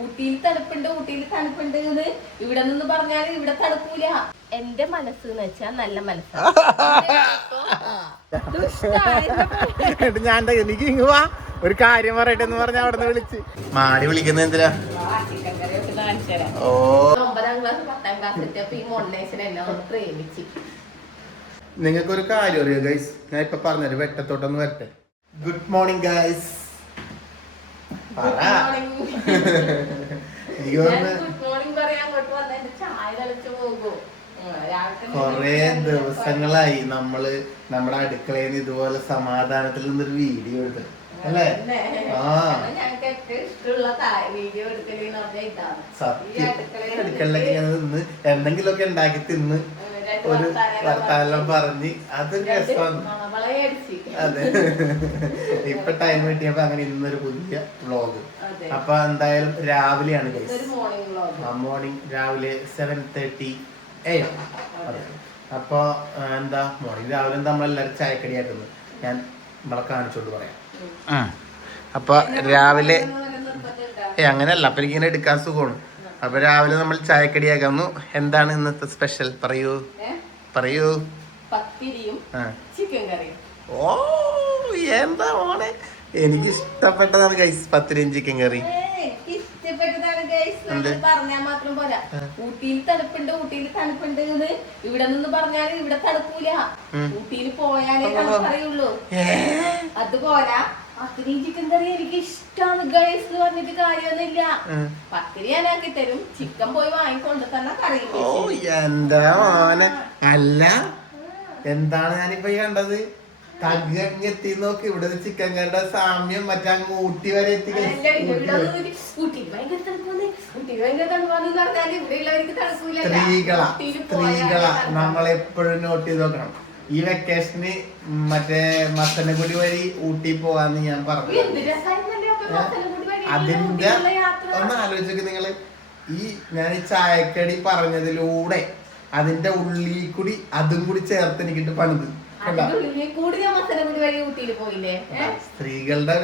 ഊട്ടിയിൽ തണുപ്പുണ്ട് എന്ന് ഇവിടെ നിന്ന് പറഞ്ഞാൽ ഇവിടെ തണുക്കൂല. എന്റെ മനസ്സ് എന്ന് വെച്ചാൽ നല്ല മനസ്സാണ്. ഞാൻ എനിക്ക് ഇങ്ങുവാ ഒരു കാര്യം പറയട്ടെ എന്ന് പറഞ്ഞ അവിടെ നിന്ന് വിളിച്ച് മാടി വിളിക്കുന്ന എന്തിനാ? ചിക്കൻ കറി ഒക്കെ കാണിച്ചു തരാം. 9ാം ക്ലാസ് 10ാം ക്ലാസ് എത്തിയപ്പോ ഈ മോണ്ടേഷൻ എന്നെ ഒന്ന് പ്രേമിച്ച്. നിങ്ങൾക്കൊരു കാര്യം അറിയോ ഗൈസ്? ഞാൻ ഇപ്പൊ പറഞ്ഞത് വെട്ടത്തോട്ടൊന്ന് വരട്ടെ. Good morning guys. Good morning പറയാൻ അങ്ങോട്ട് വന്ന എന്റെ ചായ കളിച്ചു പോകും. കൊറേ ദിവസങ്ങളായി നമ്മള് നമ്മുടെ അടുക്കളയിൽ നിന്ന് ഇതുപോലെ സമാധാനത്തിൽ നിന്നൊരു വീഡിയോ എടുത്തിട്ട് അല്ലേ? ഞങ്ങൾക്ക് ഏറ്റവും ഇഷ്ടമുള്ള വീഡിയോ എടുക്കലെന്ന് പറഞ്ഞാൽ ഇതാണ്. സത്യം അടുക്കളയിലേക്ക് ഞാൻ നിന്ന് എന്തെങ്കിലുമൊക്കെ ഉണ്ടാക്കി തിന്ന് ഒരു വർത്താനം പറഞ്ഞ് അതൊരു രസമാണ്. അതെ, ഇപ്പൊ ടൈം കിട്ടിയപ്പോ അങ്ങനെ ഇന്നൊരു പുതിയ വ്ളോഗ്. അപ്പൊ എന്തായാലും രാവിലെയാണ് മോർണിംഗ്, രാവിലെ 7:30 AM. അപ്പൊ എന്താ മോർണിംഗ് രാവിലെ നമ്മളെല്ലാരും ചായക്കടി ആക്കുന്നത് ഞാൻ നമ്മളെ കാണിച്ചോണ്ട് പറയാം. അപ്പൊ രാവിലെ അങ്ങനെയല്ല, അപ്പൊ എനിക്കിങ്ങനെ എടുക്കാൻ സുഖമാണ്. അപ്പൊ രാവിലെ നമ്മൾ ചായക്കടിയാക്കുന്നു. എന്താണ് ഇന്നത്തെ സ്പെഷ്യൽ? പറയൂ. പത്തിരിയും ചിക്കൻ കറിയും. ഓ എന്താ മോനെ, എനിക്ക് ഇഷ്ടപ്പെട്ടതാണ് ഗൈസ് പത്തിരിയും ചിക്കൻ കറി. ഇഷ്ടപ്പെട്ടതാണ് ഗൈസ്. പറഞ്ഞാൽ മാത്രം പോരാ. ഊട്ടിയിൽ തണുപ്പുണ്ട് എന്ന് ഇവിടെ നിന്ന് പറഞ്ഞാൽ ഇവിടെ തണുക്കൂല. ഊട്ടിയിൽ പോയാലേ തണുപ്പറിയുള്ളൂ. അതുപോലെ പത്തിരിയും ചിക്കൻ കറി എനിക്ക് ഇഷ്ടമാണ് ഗൈസ് എന്ന് പറഞ്ഞിട്ട് കാര്യമൊന്നുമില്ല. പത്തിരി ഞാനാക്കി തരും, ചിക്കൻ പോയി വാങ്ങിക്കൊണ്ട് തന്നെ കറി. ഓ എന്താ മോനെ, അല്ല എന്താണ് ഞാനിപ്പോ കണ്ടത്? തകഞ്ഞെത്തി നോക്ക്. ഇവിടെ ചിക്കൻ കറിയുടെ സാമ്യം മറ്റേ ഊട്ടി വരെ എത്തി. സ്ത്രീകളാ നമ്മളെപ്പോഴും നോട്ട് ചെയ്ത് നോക്കണം. ഈ വെക്കേഷന് മറ്റേ മസനഗുഡി വഴി ഊട്ടി പോവാന്ന് ഞാൻ പറഞ്ഞു. അതിന്റെ ഒന്ന് ആലോചിച്ചൊക്കെ നിങ്ങള്. ഞാൻ ഈ ചായക്കടി പറഞ്ഞതിലൂടെ അതിന്റെ ഉള്ളിൽ കൂടി അതും കൂടി ചേർത്ത് എനിക്കിട്ട് പണിത്. സ്ത്രീകളുടെ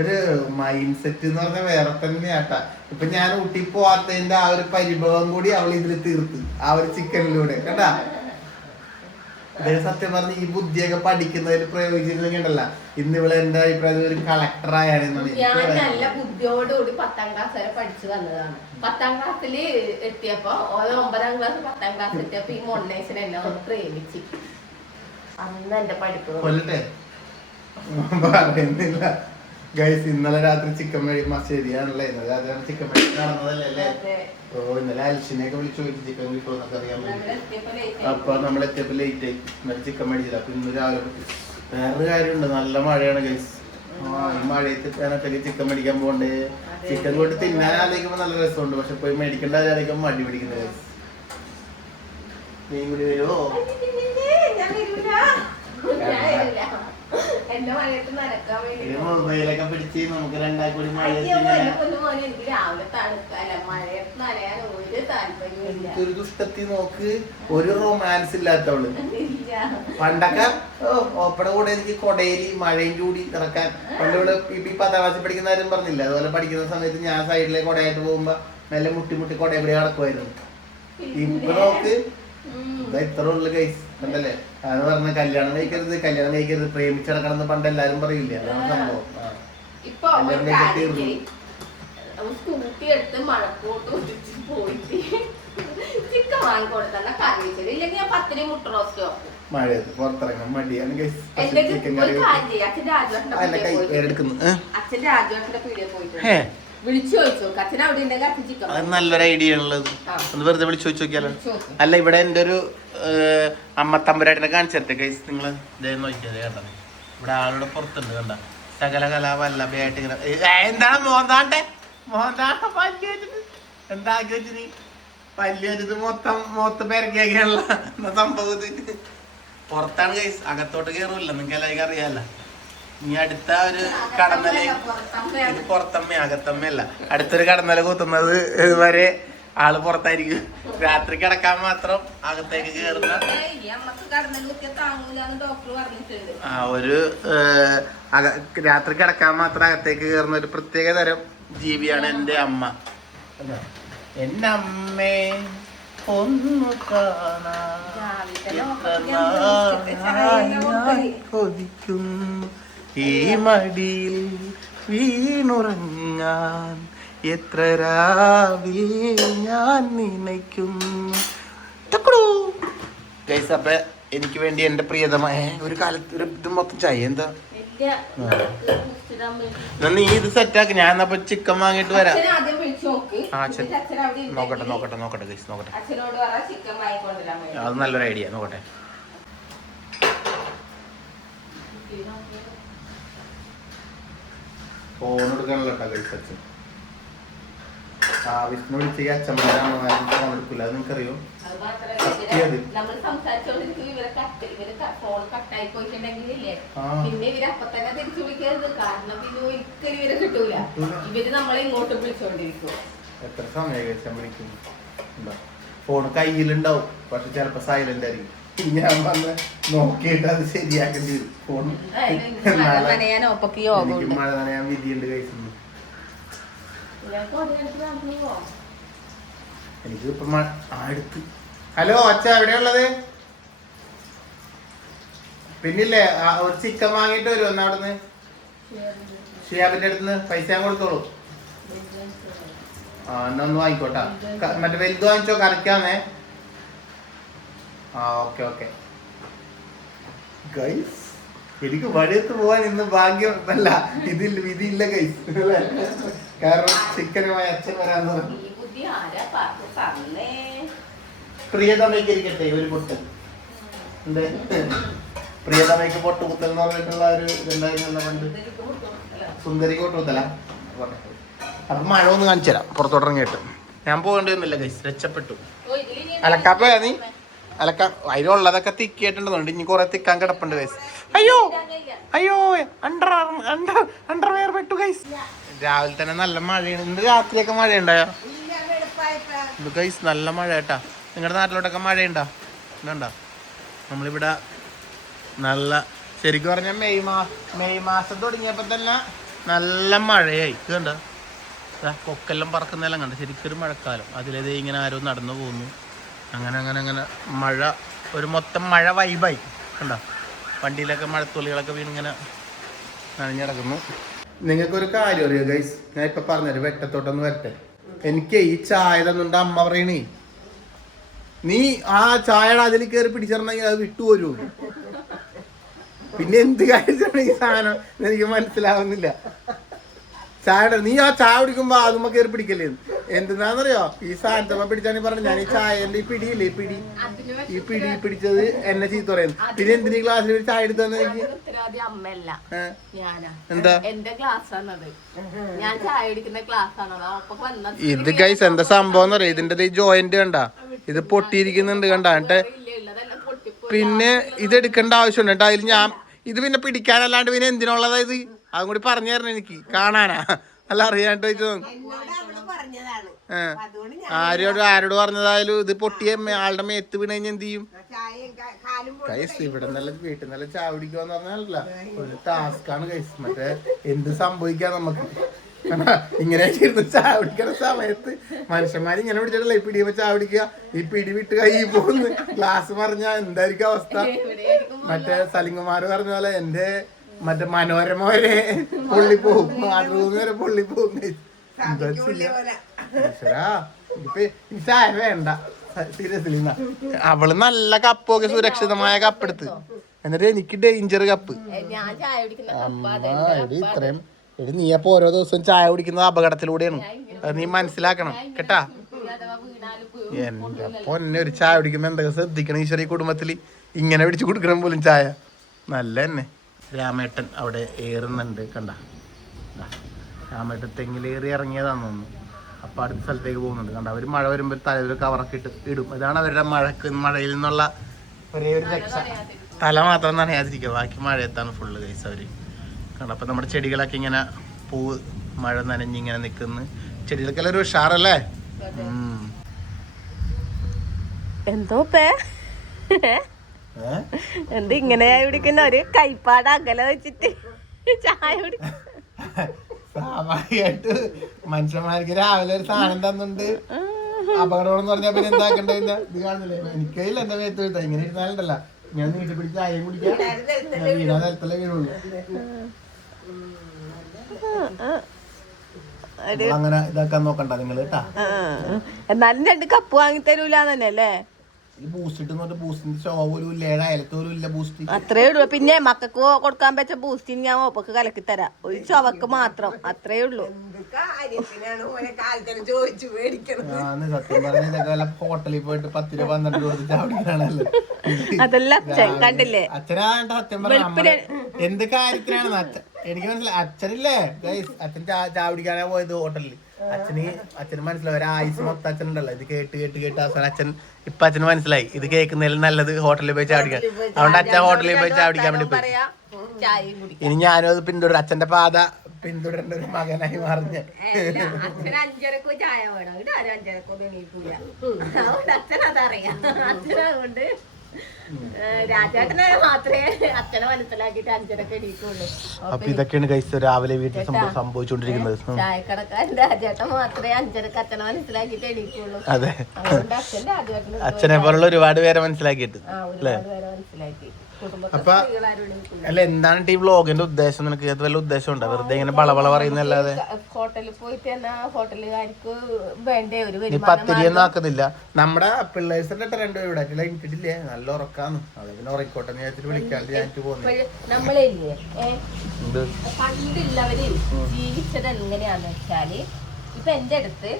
ഒരു മൈൻഡ് സെറ്റ് എന്ന് പറഞ്ഞാൽ വേറെ തന്നെയാട്ടാ. ഇപ്പൊ ഞാൻ ഊട്ടി പോവാത്തതിന്റെ ആ ഒരു പരിഭവം കൂടി അവൾ ഇതിൽ തീർത്ത് ആ ഒരു ചിക്കനിലൂടെ കേട്ടാ. സത്യം പറഞ്ഞ ഈ ബുദ്ധിയൊക്കെ പഠിക്കുന്നതിൽ പ്രയോജനമുണ്ടല്ല. ഇന്ന് ഇവിടെ എന്റെ അഭിപ്രായത്തിൽ ഒരു കളക്ടറായാണ്. ഞാൻ നല്ല ബുദ്ധിയോടുകൂടി 10ാം ക്ലാസ് വരെ പഠിച്ചു വന്നതാണ്. 10ാം ക്ലാസ്സിൽ എത്തിയപ്പോ 9ാം ക്ലാസ് 10ാം ക്ലാസ് എത്തിയപ്പോ ഈ മോണ്ടേഷൻ എന്നെ ഒന്ന് പ്രേമിച്ച്. അന്ന് എന്റെ പഠിപ്പ് കൊല്ലട്ടെ പറയുന്നില്ല ഗൈസ്. ഇന്നലെ രാത്രി ചിക്കൻ മേടിക്കുമ്പോ ശരിയാണല്ലേ, ഇന്നലെ രാത്രി ചിക്കൻ മേടിക്കാൻ നടന്നതല്ലേ? ഓ ഇന്നലെ അൽഷിനെയൊക്കെ വിളിച്ചു ചിക്കൻ കിട്ടുമെന്നൊക്കെ അറിയാൻ വേണ്ടി. അപ്പൊ നമ്മളെത്തിയപ്പോ ലേറ്റ് ആയി, ഇന്നലെ ചിക്കൻ മേടിച്ചില്ല. അപ്പൊ ഇന്ന് രാവിലെ വേറൊരു കാര്യമുണ്ട്, നല്ല മഴയാണ് ഗൈസ്. ഈ മഴയത്ത് ഞാനൊക്കെ ചിക്കൻ മേടിക്കാൻ പോകണ്ടേ. ചിക്കൻ കൂട്ടി തിന്നാൻ ആലോചിക്കുമ്പോ നല്ല രസമുണ്ട്, പക്ഷെ പോയി മേടിക്കേണ്ട ആലോചിക്കുമ്പോ മടി പിടിക്കുന്നത് ഗൈസ്. നീ കൂടി വരുമോ? മൊബൈലൊക്കെ പിടിച്ച് നമുക്ക് രണ്ടാൾക്കൂടി ഒരു ദുഷ്ടത്തി നോക്ക്. ഒരു റൊമാൻസ് ഇല്ലാത്തവള്. പണ്ടൊക്കെ ഓപ്പടെ കൂടെ എനിക്ക് കൊടയില് മഴയും ചൂടി നടക്കാൻ. പണ്ടിവിടെ ഈ 10ാം ക്ലാസ്സിൽ പഠിക്കുന്ന കാര്യം പറഞ്ഞില്ല, അതുപോലെ പഠിക്കുന്ന സമയത്ത് ഞാൻ സൈഡിലെ കൊടയായിട്ട് പോകുമ്പോ മെല്ലെ മുട്ടി കൊടയവിടെ നടക്കുമായിരുന്നു. ഇപ്പൊ നോക്ക് ഇത്ര ഉള്ളു ഗൈസ്. കണ്ടല്ലേ? അതാണ് പറഞ്ഞ കല്യാണം കഴിക്കരുത് പ്രേമിച്ചടക്കണം പണ്ട് എല്ലാരും പറയില്ല. അതാണ് സംഭവം. സ്കൂട്ടി എടുത്ത് മഴക്കോട്ട് പോയിട്ട് ചിക്കൻ വാങ്ങിക്കൊടുത്തന്നെ കറി വെച്ചത്. ഇല്ലെങ്കിൽ ഞാൻ പത്തിരി മുട്ട റോസ്റ്റ് വെക്കും. മഴയത്ത് പുറത്തിറങ്ങാൻ മടിയാണ് ഗൈസ്. അച്ഛൻ രാജുവേട്ടന്റെ പീടിയെ പോയിട്ട് വിളിച്ചു ചോദിച്ചു അച്ഛൻ അവിടെ ഉണ്ടെങ്കിൽ അച്ഛൻ ചിക്കൻ. അത് നല്ലൊരു ഐഡിയ ഉള്ളത്. ഒന്ന് വെറുതെ വിളിച്ചു ചോദിക്കാലോ. അല്ല ഇവിടെ എന്റെ ഒരു അമ്മ തമ്പുരാട്ടിനെ കാണിച്ചിട്ട് ഗൈസ്. നിങ്ങള് ഇതേ നോക്കിയത് കേട്ടോ, ഇവിടെ ആളുടെ പുറത്തുണ്ട് കണ്ട സകല കലാവല്ലഭയായിട്ട് ഇങ്ങനെ. എന്താണ് മോന്താണ്ട് പല്ല് വെച്ചിട്ട് എന്താക്കി വെച്ചിന്? പല്ല് വെച്ചിട്ട് മൊത്തം പെരക്കിയാക്കിയാണല്ലോ സംഭവത്തിന്. പുറത്താണ് ഗൈസ്, അകത്തോട്ട് കയറൂല്ല. നിങ്ങൾക്ക് എല്ലാവർക്കും അറിയാല്ല. ഇനി അടുത്ത ഒരു കടന്നല, ഇത് പുറത്തമ്മ അകത്തമ്മയല്ല, അടുത്തൊരു കടന്നല കൂത്തുന്നത് വരെ ആള് പുറത്തായിരിക്കും. രാത്രി കിടക്കാൻ മാത്രം അകത്തേക്ക് കയറുന്ന ഒരു രാത്രി കിടക്കാൻ മാത്രം അകത്തേക്ക് കയറുന്ന ഒരു പ്രത്യേക തരം ജീവിയാണ് എന്റെ അമ്മ. എന്നമ്മേ ഒന്നു കൊതിക്കുന്നു ഈ മടിയിൽ വീണുറങ്ങാൻ എത്ര രാവിൽ ഞാൻ നനയ്ക്കുന്നു. ഗൈസ്, അപ്പൊ എനിക്ക് വേണ്ടി എന്റെ പ്രിയതമായ ഒരു കാലത്ത് ഒരു ഇത് മൊത്തം ചായ എന്താ നീ ഇത് സെറ്റാക്ക്. ഞാൻ എന്നപ്പോ ചിക്കൻ വാങ്ങിട്ട് വരാം. നോക്കട്ടെ ഗൈസ്, നോക്കട്ടെ. അത് നല്ലൊരു ഐഡിയ. നോക്കട്ടെ. ഫോൺ എടുക്കാനുള്ള ഗൈസ്. അച്ഛൻ വിഷ്ണു വിളിച്ച അച്ഛന്മാരാണ് ഫോൺ എടുക്കില്ല. അത് നിനക്കറിയോ? പിന്നെ ഇവര് അപ്പൊ തന്നെ തിരിച്ചു വിളിക്കരുത്. കാരണം പിന്നെ ഒരിക്കലും ഇവരെ കിട്ടൂല. ഇവര് നമ്മളെ ഇങ്ങോട്ട് വിളിച്ചോണ്ടിരിക്കും. എത്ര സമയം വിളിക്കും? ഫോൺ കയ്യിലുണ്ടാവും, പക്ഷെ ചിലപ്പോ സൈലന്റ് ആയിരിക്കും. ഞാൻ വന്ന് നോക്കിയിട്ട് അത് ശരിയാക്കേണ്ടി വരും. ഫോൺ മഴ നനയാൻ വിധിയുണ്ട് കഴിച്ചു. എനിക്ക് ഇപ്പൊ അടുത്ത്. ഹലോ അച്ഛ, എവിടെയുള്ളത്? പിന്നില്ലേ ഒരു ചിക്കൻ വാങ്ങിട്ട് വരും ഒന്ന് അവിടുന്ന്. ഷിയാബിന്റെ അടുത്തുനിന്ന് പൈസ ഞാൻ കൊടുത്തോളൂ. എന്നാ ഒന്ന് വാങ്ങിക്കോട്ടാ. മറ്റേ വലുത് വാങ്ങിച്ചോ, കറിക്കാന്നേ. ഓക്കെ ഗൈസ്, എനിക്ക് വഴിയത്ത് പോവാൻ ഇന്ന് ഭാഗ്യം അല്ല, ഇതില്ല ഗൈസ്. കാരണം ചിക്കനുമായി അച്ഛൻ വരാന്ന് പറഞ്ഞു. പ്രിയതമയ്ക്ക് ഇരിക്കട്ടെ ഒരു പൊട്ട്. പ്രിയതമയ്ക്ക് പൊട്ട് കുത്തൽ എന്ന് പറഞ്ഞിട്ടുള്ള ഒരു ഇതുണ്ടായിരുന്നല്ലോ പണ്ട്. സുന്ദരിക്ക് പൊട്ട് കുത്തല. അപ്പൊ മഴ ഒന്ന് കാണിച്ചു തരാം പുറത്തോട്ട് ഇറങ്ങിയിട്ട്. ഞാൻ പോകേണ്ടി വന്നില്ല ഗൈസ്, രക്ഷപ്പെട്ടു. അലക്കാപ്പ നീ അലക്ക അതിലുള്ളതൊക്കെ തിക്കിയിട്ടുണ്ടെന്നുണ്ട്. ഇനി കുറെ തിക്കാൻ കിടപ്പുണ്ട് ഗൈസ്. അയ്യോ അണ്ടർവെയർ പെട്ടു ഗൈസ്. രാവിലെ തന്നെ നല്ല മഴയാണ്. ഇന്ന് രാത്രിയൊക്കെ മഴയുണ്ടായോ ഗൈസ്? നല്ല മഴ കേട്ടാ. നിങ്ങളുടെ നാട്ടിലോട്ടൊക്കെ മഴയുണ്ടോ? ഇതുണ്ടോ? നമ്മളിവിടെ നല്ല ശരിക്കും പറഞ്ഞാൽ മെയ് മാസം തുടങ്ങിയപ്പോ തന്നെ നല്ല മഴയായി. ഇതുണ്ടോ? കൊക്കെല്ലാം പറക്കുന്നതെല്ലാം കണ്ട. ശരിക്കും ഒരു മഴക്കാലം. അതിലേത് ഇങ്ങനെ ആരോ നടന്നു പോകുന്നു. അങ്ങനെ മഴ, ഒരു മൊത്തം മഴ വൈബായി. കണ്ടോ? വണ്ടിയിലൊക്കെ മഴത്തുള്ളികളൊക്കെ വീണിങ്ങനെ നനഞ്ഞിടക്കുന്നു. നിങ്ങൾക്കൊരു കാര്യം അറിയോ ഗൈസ്? ഞാൻ ഇപ്പൊ പറഞ്ഞൊരു വെട്ടത്തോട്ടൊന്ന് വരട്ടെ. എനിക്ക് ഈ ചായ തന്നുണ്ട് അമ്മ പറയണേ, നീ ആ ചായയുടെ അതിൽ കയറി പിടിച്ചിറങ്ങി അത് വിട്ടുപോരൂ. പിന്നെ എന്ത് കാര്യമാണ് ഈ സാധനം എനിക്ക് മനസ്സിലാവുന്നില്ല. ചായയുടെ നീ ആ ചായ കുടിക്കുമ്പോ അതുമ്മ കയറി പിടിക്കല്ലേ? എന്തെന്നാന്നറിയോ? ഈ സാധനത്തമ്മ പിടിച്ചാണ് പറഞ്ഞു. ഞാൻ ഈ ചായന്റെ ഈ പിടിയില്ലേ, ഈ പിടി പിടിച്ചത് എന്നെ ചീത്ത പറയുന്നു. പിന്നെ എന്തിനീ ഗ്ലാസ്സിൽ ഒരു ചായ എടുത്തു തന്നെ? എന്താ ഇത് ഗൈസ്? എന്താ സംഭവം എന്നറിയാം? ഇതിന്റെ ഈ ജോയിന്റ് കണ്ട, ഇത് പൊട്ടിയിരിക്കുന്നുണ്ട് കണ്ട. എന്നിട്ട് പിന്നെ ഇത് എടുക്കേണ്ട ആവശ്യമുണ്ട് കേട്ടോ. അതിൽ ഞാൻ ഇത് പിന്നെ പിടിക്കാനല്ലാണ്ട് പിന്നെ എന്തിനുള്ളതാ ഇത്? അതും കൂടി പറഞ്ഞു തരണം എനിക്ക്. കാണാനാ അല്ല അറിയാണ്ട് വെച്ചോ. ആരോട് പറഞ്ഞതായാലും ഇത് പൊട്ടിയ ആളുടെ മേത്ത് വീണ് കഴിഞ്ഞാൽ എന്ത് ചെയ്യും കൈസ്? ഇവിടെ നല്ല വീട്ടിൽ നല്ല ചായ കുടിക്കുവാന്ന് പറഞ്ഞാലല്ല ഒരു ടാസ്കാണ് കൈസ്. മറ്റേ എന്ത് സംഭവിക്കാം നമുക്ക്. ഇങ്ങനെ ഇരുന്ന് ചായ കുടിക്കുന്ന സമയത്ത് മനുഷ്യന്മാർ ഇങ്ങനെ പിടിച്ചിട്ടല്ല ഈ പിടിയുമ്പോ ചായ കുടിക്കുക. ഈ പിടി വിട്ട് കൈ പോകുന്നു, ഗ്ലാസ് പറഞ്ഞാ എന്തായിരിക്കും അവസ്ഥ? മറ്റേ സലിംകുമാർ പറഞ്ഞ പോലെ എന്റെ മറ്റേ മനോരമ വരെ പൊള്ളിപ്പോവും, മാതൃഭൂമി വരെ പൊള്ളിപ്പോവും. ചായ വേണ്ട സീരിയസ്ലി. അവള് നല്ല കപ്പൊക്കെ സുരക്ഷിതമായ കപ്പ് എടുത്ത്, എന്നിട്ട് എനിക്ക് ഡേഞ്ചർ കപ്പ്. ഇത്രയും നീ അപ്പൊ ഓരോ ദിവസവും ചായ കുടിക്കുന്നത് അപകടത്തിലൂടെയാണ്. അത് നീ മനസ്സിലാക്കണം കേട്ടാ. എന്റെ പൊന്നെ, ഒരു ചായ കുടിക്കുമ്പോ എന്തൊക്കെ ശ്രദ്ധിക്കണം ഈശ്വര. ഈ കുടുംബത്തില് ഇങ്ങനെ പിടിച്ചു കൊടുക്കണം പോലും ചായ. നല്ല തന്നെ. രാമേട്ടൻ അവിടെ ഏറുന്നുണ്ട് കണ്ട. രാമേട്ടൻ തെങ്ങിലേറി ഇറങ്ങിയതാന്ന് തോന്നുന്നു. അപ്പൊ അടുത്ത സ്ഥലത്തേക്ക് പോകുന്നുണ്ട് കണ്ട. അവര് മഴ വരുമ്പോൾ തലയിൽ കവറൊക്കെ ഇടും. അതാണ് അവരുടെ മഴയിൽ നിന്നുള്ള ഒരേ ഒരു രക്ഷ. തല മാത്രം നനയാതിരിക്കുക, ബാക്കി മഴയത്താണ് ഫുള്ള് കൈസ് അവര് കണ്ട. അപ്പൊ നമ്മുടെ ചെടികളൊക്കെ ഇങ്ങനെ പൂവ് മഴ നനഞ്ഞിങ്ങനെ നിൽക്കുന്നു. ചെടികൾക്കെല്ലാം ഒരു ഉഷാറല്ലേ? എന്തോ എന്ത് ഇങ്ങനെ ചായ കുടിക്കുന്ന ഒരു കൈപ്പാട് അകലെ വെച്ചിട്ട് ചായ കുടിക്കും. സ്വാഭാവികമായിട്ട് മനുഷ്യന്മാർക്ക് രാവിലെ ഒരു സാധനം തന്നുണ്ട് അപകടമെന്ന് പറഞ്ഞാൽ പിന്നെ എന്താക്കണ്ടേ ഇത് കാണുന്നില്ലേ എനിക്കതിൽ എന്റെ മേത്ത് വീഴ്ത്താ ഇങ്ങനെ ഇരുന്നാലുണ്ടല്ല ഞാൻ നീട്ടി പിടിച്ച് ചായയും കുടിക്കാം വീണാ നിലത്തല്ലേ വീഴുള്ളൂ. അങ്ങനെ ഇതാക്കാൻ നോക്കണ്ട നിങ്ങൾ കേട്ടാ. എന്നാലും 2 കപ്പ് വാങ്ങി തരൂലെന്ന് തന്നെ അല്ലേ? ഈ ബൂസ്റ്റ് ഇട്ട് ബൂസ്റ്റിന്റെ ഷോ പോലും ഇല്ല, അയലത്തോലും ഇല്ല ബൂസ്റ്റ്. അത്രേ ഉള്ളൂ. പിന്നെ മക്കൾക്ക് കൊടുക്കാൻ പറ്റ ബൂസ്റ്റിന് ഞാൻ ഓപ്പക്ക് കലക്കി തരാം, ഒരു ചവക്ക് മാത്രം, അത്രേ ഉള്ളൂ. സത്യം പറഞ്ഞ ഹോട്ടലിൽ പോയിട്ട് 10 രൂപ 12 രൂപ ചാവടിക്കാണല്ലോ. അതെല്ലാം അച്ഛൻ കണ്ടില്ലേ? അച്ഛനാണ് സത്യം പറഞ്ഞ എന്ത് കാര്യത്തിനാണ് അച്ഛൻ എനിക്ക് മനസ്സിലായി. അച്ഛനില്ലേ അച്ഛൻ ചാവടിക്കാനാ പോയത് ഹോട്ടലിൽ. അച്ഛന് മനസ്സിലായി ഒരാഴ്ച മൊത്തം അച്ഛനുണ്ടല്ലോ ഇത് കേട്ട് കേട്ട് കേട്ട് അവസാനം അച്ഛന് മനസ്സിലായി ഇത് കേൾക്കുന്നതിൽ നല്ലത് ഹോട്ടലിൽ പോയി ചാവടിക്കാൻ. അതുകൊണ്ട് അച്ഛൻ ഹോട്ടലിൽ പോയി ചാവടിക്കാൻ വേണ്ടി പോയി. ഇനി ഞാനും അത് പിന്തുടരും, അച്ഛന്റെ പാത പിന്തുടരേണ്ട ഒരു മകനായി മാറിഞ്ഞ. അപ്പൊ ഇതൊക്കെയാണ് കഴിച്ച രാവിലെ വീട്ടിൽ സംഭവിച്ചുകൊണ്ടിരിക്കുന്നത്. ചായക്കടക്കാരൻ രാജേട്ടൻ മാത്രമേ 5:30 അച്ഛനെ മനസ്സിലാക്കിട്ട് എണീക്കുള്ളൂ. അതെ, അച്ഛനെ പോലുള്ള ഒരുപാട് പേരെ മനസ്സിലാക്കിയിട്ട് അല്ലേ. അപ്പൊ അല്ല എന്താണ് ഈ വ്ളോഗിന്റെ ഉദ്ദേശം? നിനക്ക് അത് വല്ല ഉദ്ദേശം ഉണ്ടോ? വെറുതെ ഇങ്ങനെ വളവള പറയുന്നല്ലാതെ ഹോട്ടലിൽ പോയിട്ട് ഹോട്ടലുകാർക്ക് വേണ്ടേ ഒരു 10 ഒന്നും ആക്കുന്നില്ല. നമ്മുടെ പിള്ളേഴ്സിന്റെ 2 ഇവിടെ എനിക്കിട്ടില്ലേ നല്ല ഉറക്കാന്ന്. അത് പിന്നെ ഉറക്കോട്ടെ വിചാരിച്ചിട്ട് വിളിക്കാണ്ട് ഞാൻ പോകുന്നു. നമ്മളില്ലേ പണ്ടുള്ളവര് ജീവിച്ചത് എങ്ങനെയാന്ന് വെച്ചാല് ഇപ്പൊ എന്റെ അടുത്ത്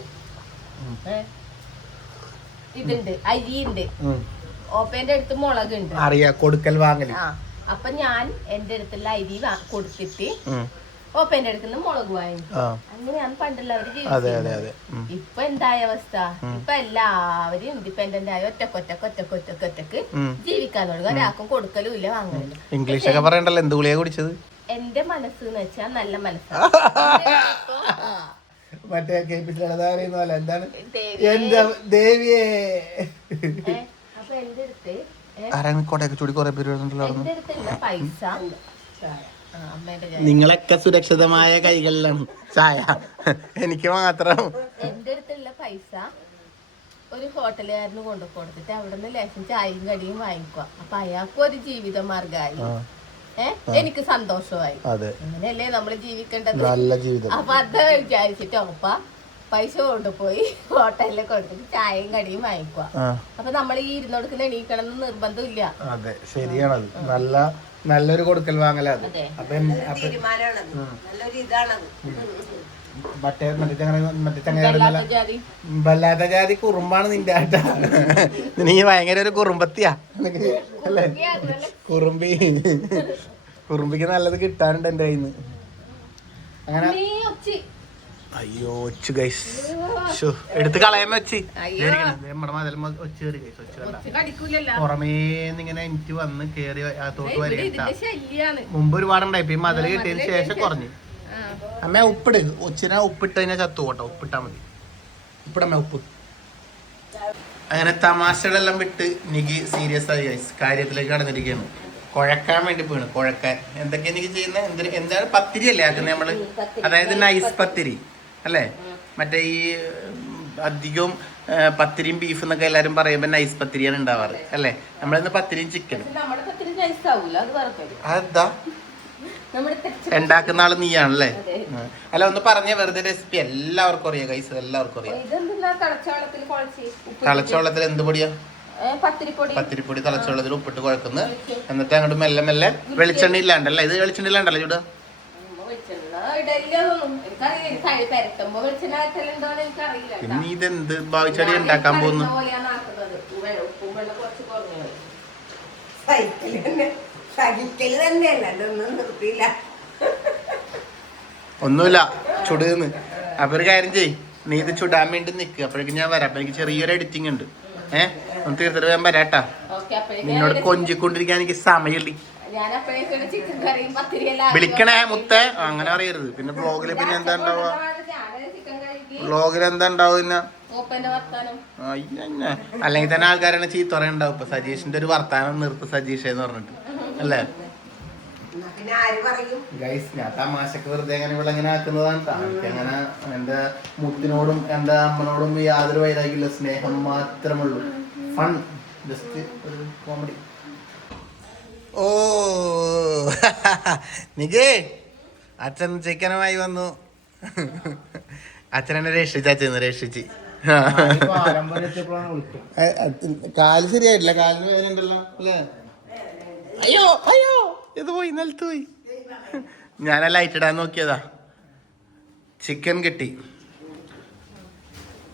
ഇതുണ്ട്, അരിയുണ്ട്, ഓപ്പേന്റെ അടുത്ത് മുളകുണ്ട്, അറിയാ കൊടുക്കൽ വാങ്ങൽ. അപ്പൊ ഞാൻ എന്റെ അടുത്തുള്ള അരി കൊടുത്തിട്ട് ഓപ്പേന്റെ അടുത്ത് മുളക് വാങ്ങിക്കും. അങ്ങനെയാണ് പണ്ടുള്ളവര് ജീവിച്ചത്. ഇപ്പൊ എന്തായ അവസ്ഥ? ഇപ്പൊ എല്ലാവരും ഇൻഡിപെൻഡന്റ് ആയി ഒറ്റക്കൊറ്റക്ക് ജീവിക്കാൻ തുടങ്ങും. ഒരാൾക്കും കൊടുക്കലും ഇല്ല വാങ്ങലും. ഇംഗ്ലീഷൊക്കെ പറയണ്ടല്ലോ. എന്ത് ഗുളിക കുടിച്ചത്? എന്റെ മനസ്സ് വെച്ചാൽ നല്ല മനസ്സാണ്. മറ്റേ എന്താണ് എന്റെ ദേവിയെ നിങ്ങളൊക്കെ സുരക്ഷിതമായ കൈകളിലാണ് ചായ. എനിക്ക് മാത്രം എന്റെ അടുത്തുള്ള പൈസ ഒരു ഹോട്ടലുകാരന് കൊണ്ടു കൊടുത്തിട്ട് അവിടെ നിന്ന് ലേശം ചായയും കടിയും വാങ്ങിക്കുക. അപ്പൊ അയാൾക്കും ഒരു ജീവിത മാർഗമായി, എനിക്ക് സന്തോഷമായി. അങ്ങനെയല്ലേ നമ്മള് ജീവിക്കേണ്ടത്. അപ്പൊ അത് വിചാരിച്ചിട്ട് ഒപ്പ പൈസ കൊണ്ടുപോയി ഹോട്ടലിൽ കൊടുത്തിട്ട് ചായയും കടിയും വാങ്ങിക്കുക. അപ്പൊ നമ്മൾ ഈ ഇരുന്നോടുക്കുന്ന എണീക്കണം എന്ന് നിർബന്ധമില്ല. അതെ, ശരിയാണത്. നല്ലൊരു കൊടുക്കൽ വാങ്ങല. വല്ലാത്ത ജാതി കുറുമ്പാണ് നിന്റെ ആട്ടാ. നീ ഭയങ്കര ഒരു കുറുമ്പത്തിയാ അല്ലേ? കുറുമ്പിക്ക് നല്ലത് കിട്ടാനുണ്ട് എന്റെ കയ്യിൽ നിന്ന്. അങ്ങനെ അയ്യോ ഒച്ചു ഗൈസ് എടുത്ത് കളയാൻ വെച്ച് പുറമേന്നിങ്ങനെ എനിക്ക് വന്ന് കേറി അകത്തോട്ട് വരിക. മുമ്പ് ഒരുപാടുണ്ടായി. ഇപ്പൊ ഈ മതിൽ കിട്ടിയതിന് ശേഷം കുറഞ്ഞു. അമ്മ ഉപ്പിട്, ഒച്ചിനെ ഉപ്പിട്ട് കഴിഞ്ഞാൽ ചത്തു പോട്ടോ. ഉപ്പിട്ടാ മതി. ഉപ്പിടമ്മ ഉപ്പ്. അങ്ങനെ തമാശകളെല്ലാം വിട്ട് നിക്ക് സീരിയസ് ആയി ഗൈസ് കാര്യത്തിലേക്ക് കടന്നിരിക്കുകയാണ്. കുഴക്കാൻ വേണ്ടി പോണ്. കുഴക്കാൻ എന്തൊക്കെയാ എനിക്ക് ചെയ്യുന്നത്? എന്താണ് പത്തിരി അല്ലേ ആക്കുന്നത് നമ്മള്? അതായത് നൈസ് പത്തിരി അല്ലേ? മറ്റേ ഈ അധികവും പത്തിരിയും ബീഫ് എന്നൊക്കെ എല്ലാരും പറയുമ്പോ നൈസ് പത്തിരിയാണ് ഉണ്ടാവാറ് അല്ലേ? നമ്മളിന്ന് പത്തിരിയും ചിക്കനും. അതാ ഉണ്ടാക്കുന്ന ആള് നീയാണല്ലേ? അല്ല ഒന്ന് പറഞ്ഞ വെറുതെ റെസിപ്പി എല്ലാവർക്കും അറിയാം ഗൈസ്, എല്ലാവർക്കും അറിയാം. തിളച്ച വെള്ളത്തിൽ എന്ത് പൊടിയാ? പത്തിരിപ്പൊടി തിളച്ച വെള്ളത്തിൽ ഉപ്പിട്ട് കുഴക്കുന്നു. എന്നിട്ട് അങ്ങോട്ട് മെല്ലെ മെല്ലെ വെളിച്ചെണ്ണ ഇല്ലാണ്ടല്ലേ? ഇത് വെളിച്ചെണ്ണ ഇല്ലാണ്ടല്ലോ ചൂടാ? പിന്നെ ഇതെന്ത് ഭാവിച്ചടി ഉണ്ടാക്കാൻ പോകുന്നു? ഒന്നുമില്ല, ചുടുന്ന്. അപ്പൊ ഒരു കാര്യം ചെയ്യ്, നീ ഇത് ചുടാൻ വേണ്ടി നിക്ക്. അപ്പോഴേക്കും ഞാൻ വരാം. അപ്പൊ എനിക്ക് ചെറിയൊരു എഡിറ്റിംഗ് ഉണ്ട്. ഒന്ന് തീർത്തിട്ട് ഞാൻ വരാട്ടാ. നിന്നോട് കൊഞ്ചിക്കൊണ്ടിരിക്കാൻ എനിക്ക് സമയമില്ല. വിളിക്കണേ മുത്തേ, അങ്ങനെ അറിയരുത്. പിന്നെ ബ്ലോഗില് പിന്നെ എന്താ ഉണ്ടാവുക? ബ്ലോഗിൽ എന്താ ഉണ്ടാവും? പിന്നെ അല്ലെങ്കിൽ തന്നെ ആൾക്കാരാണ് ചീത്ത പറയണ്ടാവും. ഇപ്പൊ സജീഷിന്റെ ഒരു വർത്താനം നിർത്ത് സജീഷ് എന്ന് പറഞ്ഞിട്ട് അല്ലേ? ഗൈസ് ഞാൻ തമാശക്ക് വെറുതെ അങ്ങനെ ഇവിടെ അങ്ങനെ ആക്കുന്നതാണ്. എനിക്ക് അങ്ങനെ എന്റെ മുത്തിനോടും എന്റെ അമ്മനോടും യാതൊരു വൈരാഗ്യമില്ല, സ്നേഹം മാത്രമുള്ളൂ. ഫൺ, ജസ്റ്റ് ഒരു കോമഡി. ഓ നികേ അച്ഛൻ ചിക്കനുമായി വന്നു. അച്ഛനെന്നെ രക്ഷിച്ചു രക്ഷിച്ച്. കാല് ശരിയായിട്ടില്ല, കാലിന് വേദന ഉണ്ടല്ലോ അല്ലേ? അയ്യോ അയ്യോ ഇത് പോയി, നിലത്ത് പോയി. ഞാൻ ലൈറ്റ് ഇടാൻ നോക്കിയതാ, ചിക്കൻ കിട്ടി.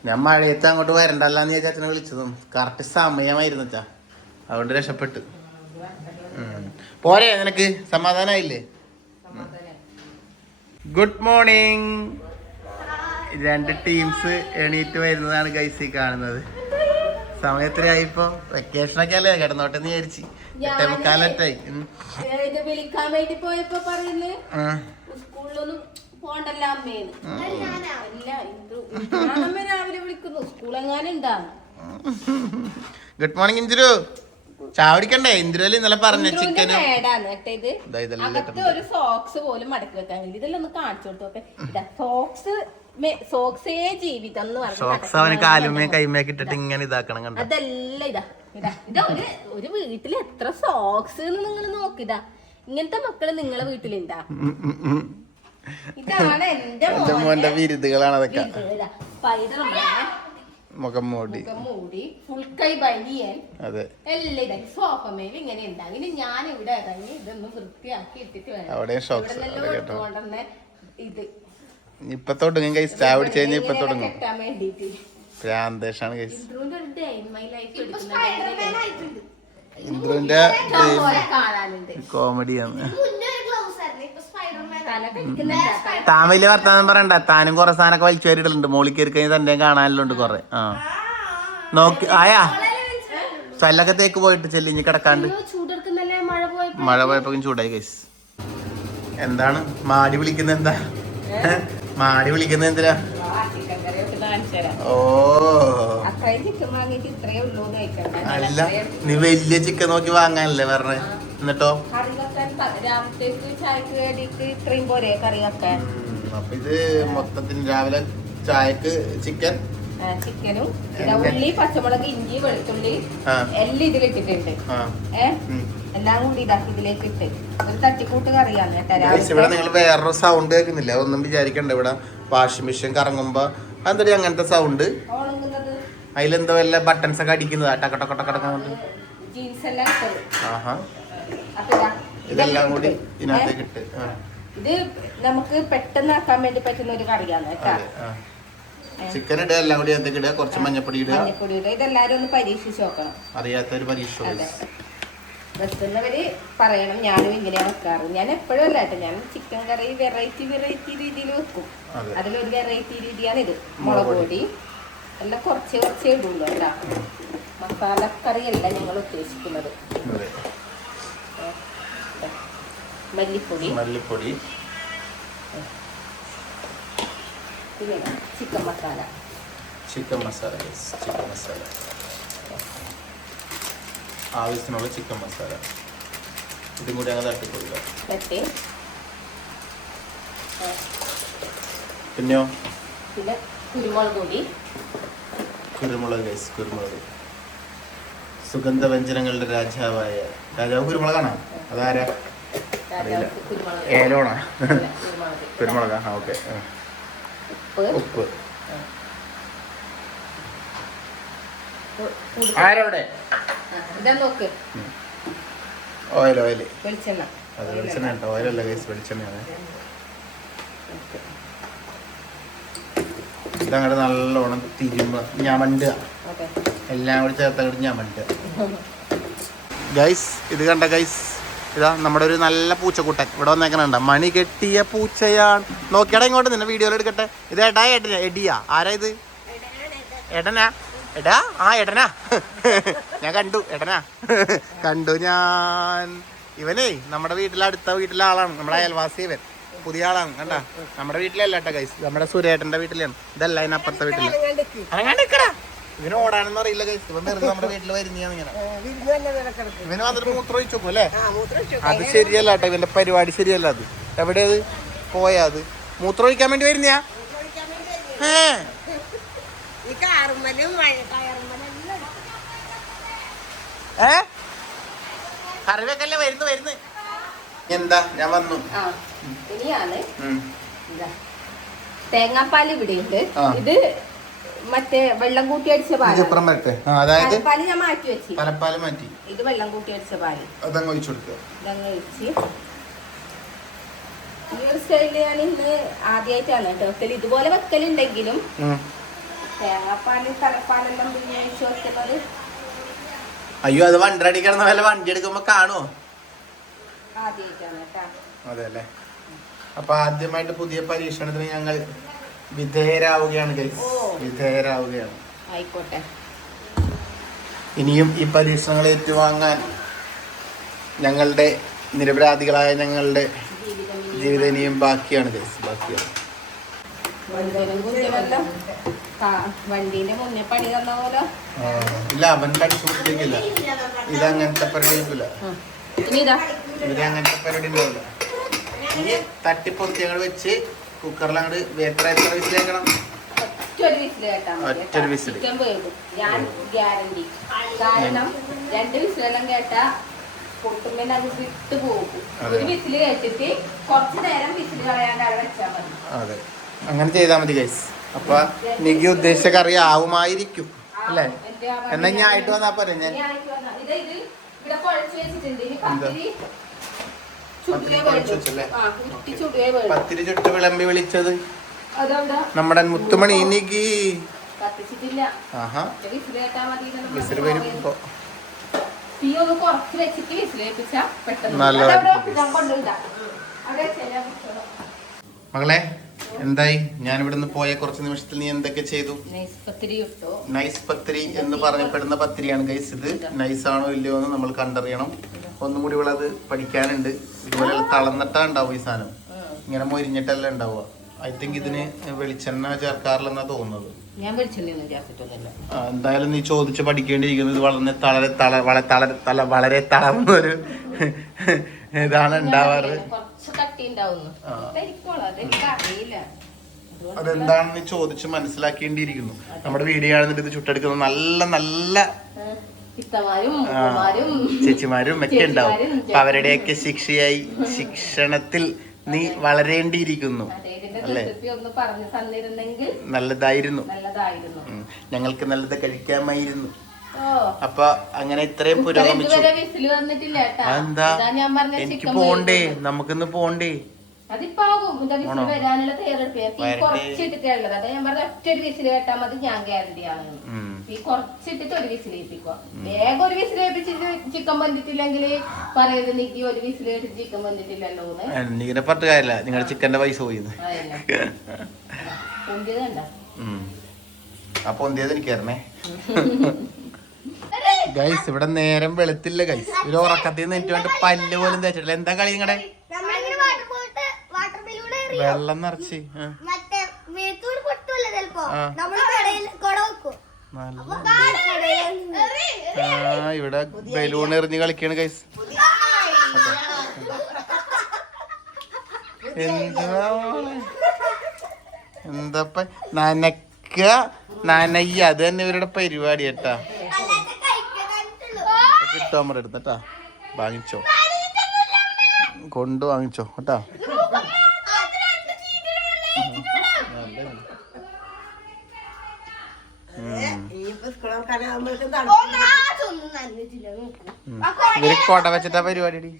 ഞാൻ മഴയത്ത് അങ്ങോട്ട് വരണ്ടല്ലാന്ന് ഞാൻ അച്ഛനെ വിളിച്ചതും കറക്റ്റ് സമയമായിരുന്നു അച്ഛാ, അതുകൊണ്ട് രക്ഷപ്പെട്ടു. പോരെ നിനക്ക് സമാധാനായില്ലേ? Good morning. 2 ടീംസ് എണീറ്റ് വരുന്നതാണ് ഗൈസി കാണുന്നത്. സമയം എത്രയായിപ്പോ? വെക്കേഷനൊക്കെ അല്ലേ, കിടന്നോട്ടെ എന്ന് വിചാരിച്ചു. 8:45 വിളിക്കാൻ വേണ്ടി പോയപ്പോ പറയുന്നേ സ്കൂളിലൊന്നും പോണ്ടല്ല അമ്മേന്ന്. രാവിലെ വിളിക്കുന്നു, സ്കൂളെങ്ങാനും ഉണ്ടാവും. Good morning ഇഞ്ചുരു. ചാവടിക്കണ്ടേ? ഇന്ദ്രല് ഇന്നലെ പറഞ്ഞ ചിക്കന് ഒരു സോക്സ് പോലും മടക്കി വെക്കാൻ കഴിയും. ഇതെല്ലാം ഒന്ന് കാണിച്ചു കൊടുത്തോക്കെ. സോക്സേ ജീവിതം എന്ന് സോക്സ് അവന് കാലുമേ കൈമേ ഇട്ടിട്ട് ഇങ്ങനെ ഇതാക്കണം. കണ്ടോ? അതല്ല ഇതാ ഒരു വീട്ടിൽ എത്ര സോക്സ് നിങ്ങൾ നോക്കിതാ. ഇങ്ങനത്തെ മക്കള് നിങ്ങളെ വീട്ടിലുണ്ടാ? ഇതാണ് എന്റെ മോന്റെ വിരുദ്ധകളാണ് അതൊക്കെ. മുഖം മൂടി ഫുൾ കൈ ബനിയൻ അതെ എല്ലാം ഇതാ സോഫമേൽ ഇങ്ങനെ ഉണ്ടാകും. ഇനി ഞാൻ ഇവിടെ ഇറങ്ങി ഇതൊന്നും വൃത്തിയാക്കി ഇട്ടിട്ട് വേണം ഇത് ഇപ്പൊ തുടങ്ങും കൈസ്. ചാവടിച്ച് കഴിഞ്ഞാൽ ഇപ്പൊ തുടങ്ങും. പ്രാന്തേഷാണ് കൈസ്. ഇന്ദ്രന്റെ കോമഡിയാണ്. താൻ വലിയ വർത്താനം പറയണ്ട, താനും കൊറേ സാധനമൊക്കെ വലിച്ചു വരിടലുണ്ട്. മോളിൽ കയറി കഴിഞ്ഞാൽ തന്നെ കാണാനുണ്ട് കൊറേ. ആ നോക്കി ആയാ ചല്ലൊക്കെ തേക്ക് പോയിട്ട് ചെല്ലിഞ്ഞ് കിടക്കാണ്ട്. മഴ പോയപ്പോഴും ചൂടായി കൈസ്. എന്താണ് മാടി വിളിക്കുന്നത്? എന്താ മാടി വിളിക്കുന്നത് എന്തിനാ? ഓ അല്ല, നീ വലിയ ചിക്കൻ നോക്കി വാങ്ങാനല്ലേ പറഞ്ഞേ? എന്നിട്ടോ അപ്പൊ ഇത് മൊത്തത്തിന് രാവിലെ ചായക്ക് ചിക്കനും ഉള്ളി പച്ചമുളക് ഇഞ്ചി വെളുത്തുള്ളി എല്ലാം ഇതിലിട്ടിട്ടുണ്ട്. എല്ലാം കൂടി ഇതാക്കി ഇതിലേക്ക് ഇട്ട് ഒരു തട്ടിക്കൂട്ട് കറിയാണ്. ഇവിടെ നിങ്ങൾ വേറൊരു സൗണ്ട് കേൾക്കുന്നില്ല, ഒന്നും വിചാരിക്കണ്ട. ഇവിടെ വാഷിംഗ് മെഷീൻ കറങ്ങുമ്പോ എന്താ അങ്ങനത്തെ സൗണ്ട്? അതിലെന്തോ വല്ല ബട്ടൺസ് ഒക്കെ അടിക്കുന്നത് ഇതെല്ലാം കൂടി ഇതിനകത്തേക്ക് ഇട്ട്. ഇത് നമുക്ക് പെട്ടെന്ന് ആക്കാൻ വേണ്ടി പറ്റുന്ന ഒരു കറിയാണ് കേട്ടോ. ചിക്കൻ ഇടുക, എല്ലാം കൂടി അതിലേക്ക് ഇടുക, കുറച്ച് മഞ്ഞപ്പൊടി ഇടുക. ഇതെല്ലാരും ഒന്ന് പരീക്ഷിച്ച് നോക്കണം. അറിയാത്തൊരു പരീക്ഷ വെക്കുന്നവര് പറയണം ഞാനും ഇങ്ങനെയാ വെക്കാറ്. ഞാൻ എപ്പോഴും അല്ല കേട്ടോ, ഞാൻ ചിക്കൻ കറി വെറൈറ്റി രീതിയിൽ വെക്കും. അതിലൊരു വെറൈറ്റി രീതിയാണ് ഇത്. മുളക് പൊടി എല്ലാം കുറച്ചേ ഇടുള്ളൂ കേട്ടോ. മസാലക്കറിയല്ല ഞങ്ങൾ ഉദ്ദേശിക്കുന്നത്. മല്ലിപ്പൊടി പിന്നെ ചിക്കൻ മസാല ആവശ്യത്തിനുള്ള ചിക്കൻ മസാല ഇതും കൂടി അങ്ങനെ തട്ടിക്കൊടുക്കുക. പിന്നെ കുരുമുളക് സുഗന്ധവ്യഞ്ജനങ്ങളുടെ രാജാവ് കുരുമുളകാണോ? അതാരാ? ഏലോണോ? കുരുമുളകാ. ഓക്കെ. ഉപ്പ് ആരോടെ? ഓയിൽ വെളിച്ചെണ്ണ. അതെ വെളിച്ചെണ്ണ കേട്ടോ, ഓയിലല്ല കേസ്, വെളിച്ചെണ്ണയാണ്. ഇതങ്ങോട്ട് നല്ലോണം തിരുമ്പ ഞമണ്ടുക, എല്ലാം കൂടി ചേർത്തങ്ങോട്ട് ഞമണ്ടുക. ഗൈസ് ഇത് കണ്ട ഗൈസ്, ഇതാ നമ്മുടെ ഒരു നല്ല പൂച്ചക്കൂട്ടൻ ഇവിടെ വന്നേക്കണുണ്ട. മണി കെട്ടിയ പൂച്ചയാണ്. നോക്കിയാടാ ഇങ്ങോട്ട്, നിന്നെ വീഡിയോയിൽ എടുക്കട്ടെ. ഇത് ഏട്ടാ എടിയാ? ആരാ ഇത്? എടനാ? എടാ എടനാ ഞാൻ കണ്ടു. എടനാ കണ്ടു ഞാൻ. ഇവനേ നമ്മുടെ അടുത്ത വീട്ടിലെ ആളാണ്, നമ്മുടെ അയൽവാസി. ഇവൻ പുതിയ ആളാണ് കണ്ടാ. നമ്മുടെ വീട്ടിലല്ല കേട്ടോ ഗൈസ്, നമ്മുടെ സുരേട്ടന്റെ വീട്ടിലാണ്. ഇതല്ല അതിനപ്പുറത്തെ വീട്ടിലാണ്. ഇവന് ഓടാനൊന്നും അറിയില്ല guys. ഇവൻ വെറുതെ നമ്മുടെ വീട്ടിൽ വരുന്നതാണ് ഇങ്ങനെ. ഇവന് വന്നിട്ട് മൂത്രം ഒഴിച്ചു നോക്കും അല്ലേ? അത് ശരിയല്ല കേട്ടോ, ഇവന്റെ പരിപാടി ശരിയല്ല. അത് എവിടെയാ അത് പോയാ? അത് മൂത്രം ഒഴിക്കാൻ വേണ്ടി വരുന്നയാ? കറിവെക്കല്ലേ വരുന്നു. എന്താ ഞാൻ വന്നു. ഇനിയാണ് തേങ്ങാപ്പാൽ ഇവിടെ ഉണ്ട്. ഇത് മറ്റേ വെള്ളം കൂട്ടി അടിച്ച പാല്. അതായത് പാല് ഞാൻ മാറ്റി വെച്ചു. പലപ്പാല് മാറ്റി. ഇത് വെള്ളം കൂട്ടി അടിച്ച പാല്. അതങ്ങ് ഒഴിച്ചു കൊടുക്കുക. ഇതങ്ങ് ഒഴിച്ച് ഈ ഒരു സ്റ്റൈലില് ഞാൻ ഇന്ന് ആദ്യമായിട്ടാണ് കേട്ടോ വെക്കല്. ഇതുപോലെ വെക്കലുണ്ടെങ്കിലും തേങ്ങാപ്പാല് തലപ്പാലെല്ലാം പിന്നെ ഒഴിച്ച് വെക്കുന്നത്. അയ്യോ, അത് വണ്ടി അടിക്കണ വല്ല വണ്ടി എടുക്കുമ്പോ കാണുമോ? ആദ്യമായിട്ടാണ് കേട്ടോ. അതെ അല്ലേ? അപ്പൊ ആദ്യമായിട്ട് പുതിയ പരീക്ഷണത്തിന് ഞങ്ങൾ വിധേയരാവുകയാണ് ഗൈസ്. വിധേയരാവുകയാണ്. ആയിക്കോട്ടെ. ഇനിയും ഈ പരീക്ഷണങ്ങൾ ഏറ്റുവാങ്ങാൻ ഞങ്ങളുടെ നിരപരാധികളായ ഞങ്ങളുടെ ജീവിതം ഇനിയും ബാക്കിയാണ് ഗൈസ്, ബാക്കിയാണ്. വണ്ടീന്റെ മുന്നേ പണി തന്ന പോലെ ഇല്ല, അവന്റെ അടിച്ചുകൊണ്ടിരിക്കില്ല. ഇത് അങ്ങനത്തെ പരിപാടിയില്ല. ഇത് അങ്ങനത്തെ പരിപാടി ഉണ്ടാവില്ല. ഇനി തട്ടിപ്പൊത്തി ഞങ്ങൾ വെച്ച് കുക്കറിൽ അങ്ങോട്ട് എത്ര വിസിലേക്കണം? ഒറ്റൊരു വിസിൽ. ഞാൻ ഗ്യാരണ്ടി. കാരണം 2 വിസിലെല്ലാം കേട്ടാ പൊട്ടുമ്പോ അത് വിട്ട് പോകും. ഒരു വിസില് കേട്ടിട്ട് കുറച്ചു നേരം വിസില് കളയാണ്ട് അവിടെ വെച്ചാൽ മതി. അതെ, അങ്ങനെ ചെയ്താൽ മതി ഗൈസ്. അപ്പൊ നിക്ക് ഉദ്ദേശിച്ച കറി ആവുമായിരിക്കും അല്ലേ? എന്നാ ഞാൻ ആയിട്ട് വന്നാ പോരെ? ഞാൻ പത്തിരി ചുട്ട് വിളമ്പി വിളിച്ചത് നമ്മുടെ മുത്തുമണി. ഇനിക്ക് വിസിൽ വരും ഇപ്പൊ. മകളെ എന്തായി? ഞാൻ ഇവിടുന്ന് പോയ കുറച്ച് നിമിഷത്തിൽ നീ എന്തൊക്കെ ചെയ്തു? നൈസ് പത്തിരി എന്ന് പറയപ്പെടുന്ന പത്തിരിയാണ് ഗൈസ്. ഇത് നൈസ് ആണോ ഇല്ലയോ എന്ന് നമ്മൾ കണ്ടറിയണം. ഒന്നും കൂടി ഇവിടെ അത് പഠിക്കാനുണ്ട്. ഇതുപോലെ തളർന്നിട്ടാ ഉണ്ടാവും ഈ സാധനം, ഇങ്ങനെ മൊരിഞ്ഞിട്ടല്ല ഉണ്ടാവുക. ഐ തിങ്ക് ഇതിന് വെളിച്ചെണ്ണ ചേർക്കാറില്ലെന്നാ തോന്നുന്നത്. എന്തായാലും നീ ചോദിച്ച് പഠിക്കേണ്ടിയിരിക്കുന്നത്. വളരെ തളർന്നൊരു ഇതാണ് ഉണ്ടാവാറ്. അതെന്താണെന്ന് നീ ചോദിച്ച് മനസ്സിലാക്കേണ്ടിയിരിക്കുന്നു. നമ്മുടെ വീഡിയോ ആണെന്നിട്ട് ഇത് ചുട്ടെടുക്കുന്നത് നല്ല ചേച്ചിമാരും ഒക്കെ ഉണ്ടാവും. അപ്പൊ അവരുടെയൊക്കെ ശിക്ഷണത്തിൽ നീ വളരേണ്ടിയിരിക്കുന്നു അല്ലേ? നല്ലതായിരുന്നു, ഞങ്ങൾക്ക് നല്ലത് കഴിക്കാമായിരുന്നു. അപ്പൊ അങ്ങനെ ഇത്രയും പുരോഗമിച്ചു. എന്താ എനിക്ക് പോണ്ടേ? നമുക്കിന്ന് പോണ്ടേ? അതിപ്പാകും. വരാനുള്ള തയ്യാറെടുപ്പ് കുറച്ചിട്ടിട്ടുള്ളത്. അതാ ഞാൻ പറഞ്ഞ ഒറ്റ ഒരു വിസിൽ കേട്ടാൽ മതി, ഞാൻ ഗ്യാരണ്ടി ആണ്. ഈ കുറച്ചിട്ടിട്ട് ഒരു വിസിൽ ഏൽപ്പിക്കുക. വേഗം ഒരു വിസിൽ ഏൽപ്പിച്ചിട്ട് ചിക്കൻ വന്നിട്ടില്ലെങ്കിൽ പറയുന്നത് നീക്കി ഒരു വിസിൽ കേട്ടിട്ട് ചിക്കൻ വന്നിട്ടില്ലല്ലോ എന്ന് പറഞ്ഞ കാര്യമില്ല. നിങ്ങളുടെ ചിക്കന്റെ പൈസ പോയി. അപ്പൊ പൊന്തിയത് എനിക്കായിരുന്നേ ഗൈസ്. ഇവിടെ നേരം വെളുത്തില്ല ഗൈസ്. ഒരു ഉറക്കത്തിൽ നിന്ന് എനിക്ക് വേണ്ടി പല്ല് പോലും തേച്ചിട്ടില്ല. എന്താ കളി നിങ്ങടെ? വെള്ളം നിറച്ച് ഇവിടെ ബലൂൺ എറിഞ്ഞ് കളിക്കാണ് ഗൈസ്. എന്താ നനയ്യ അത് തന്നെ ഇവരുടെ പരിപാടി കേട്ടാ. കിട്ടോ നമ്മുടെ അടുത്തട്ടാ, വാങ്ങിച്ചോ, കൊണ്ട് വാങ്ങിച്ചോ കേട്ടാ. ഇവര് കോട്ട വെച്ചിട്ടാ പരിപാടി.